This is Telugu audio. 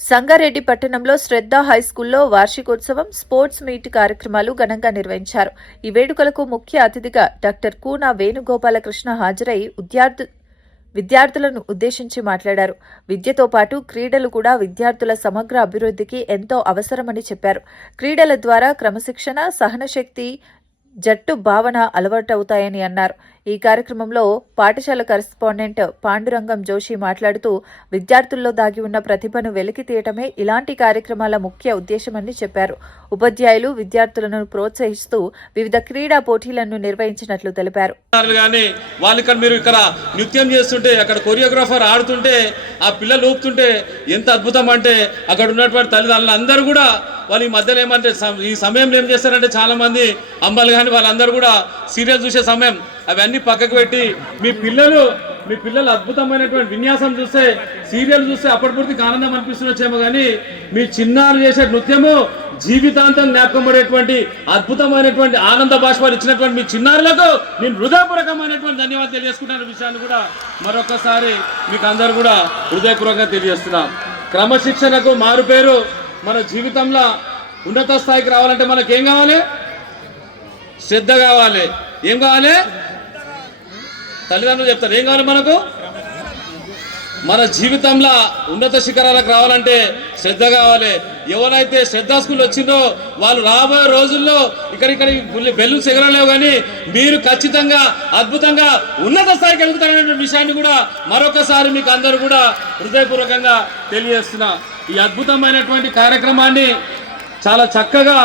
సంగారెడ్డి పట్టణంలో శ్రద్ధ హైస్కూల్లో వార్షికోత్సవం, స్పోర్ట్స్ మీట్ కార్యక్రమాలు ఘనంగా నిర్వహించారు. ఈ వేడుకలకు ముఖ్య అతిథిగా డాక్టర్ కూన వేణుగోపాలకృష్ణ హాజరై విద్యార్థులను ఉద్దేశించి మాట్లాడారు. విద్యతో పాటు క్రీడలు కూడా విద్యార్థుల సమగ్ర అభివృద్ధికి ఎంతో అవసరమని చెప్పారు. క్రీడల ద్వారా క్రమశిక్షణ, సహనశక్తి, జట్టు భావన అలవాటవుతాయని అన్నారు. ఈ కార్యక్రమంలో పాఠశాల కరెస్పాండెంట్ పాండురంగం జోషి మాట్లాడుతూ విద్యార్థుల్లో దాగి ఉన్న ప్రతిభను వెలికి తీయటమే ఇలాంటి కార్యక్రమాల ముఖ్య ఉద్దేశమని చెప్పారు. ఉపాధ్యాయులు విద్యార్థులను ప్రోత్సహిస్తూ వివిధ క్రీడా పోటీలను నిర్వహించినట్లు తెలిపారు. మీరు ఇక్కడ నృత్యం చేస్తుంటే, అక్కడ కొరియోగ్రాఫర్ ఆడుతుంటే, ఆ పిల్లలు ఊపుతుంటే ఎంత అద్భుతం అంటే అక్కడ ఉన్నటువంటి తల్లిదండ్రులు అందరూ కూడా వాళ్ళు ఈ మధ్యలో ఏమంటే ఈ సమయంలో ఏం చేస్తారంటే చాలా మంది అమ్మలు కానీ వాళ్ళందరూ కూడా సీరియల్ చూసే సమయం అవన్నీ పక్కకు పెట్టి మీ పిల్లలు అద్భుతమైనటువంటి విన్యాసం చూస్తే, సీరియల్ చూస్తే అప్పటిపూర్తికి ఆనందం అనిపిస్తుండొచ్చేమో కానీ మీ చిన్నారులు చేసే నృత్యము జీవితాంతం జ్ఞాపకం పడేటువంటి అద్భుతమైనటువంటి ఆనంద భాష్పాలు ఇచ్చినటువంటి మీ చిన్నారులకు నేను హృదయపూర్వకమైనటువంటి ధన్యవాదాలు తెలియజేసుకుంటున్న విషయాన్ని కూడా మరొకసారి మీకు అందరూ కూడా హృదయపూర్వకంగా తెలియజేస్తున్నాం. క్రమశిక్షణకు మారుపేరు. మన జీవితంలో ఉన్నత స్థాయికి రావాలంటే మనకేం కావాలి? శ్రద్ధ కావాలి. ఏం కావాలి? తల్లిదండ్రులు చెప్తారు ఏం కావాలి మనకు? మన జీవితంలో ఉన్నత శిఖరాలకు రావాలంటే శ్రద్ధ కావాలి. ఎవరైతే శ్రద్ధ స్కూల్ వచ్చిందో వాళ్ళు రాబోయే రోజుల్లో ఇక్కడ బెల్లు ఎగరలేవు, కానీ మీరు ఖచ్చితంగా అద్భుతంగా ఉన్నత స్థాయికి ఎదుగుతారనే విషయాన్ని కూడా మరొకసారి మీకు అందరూ కూడా హృదయపూర్వకంగా తెలియజేస్తున్నా. ఈ అద్భుతమైనటువంటి కార్యక్రమాన్ని చాలా చక్కగా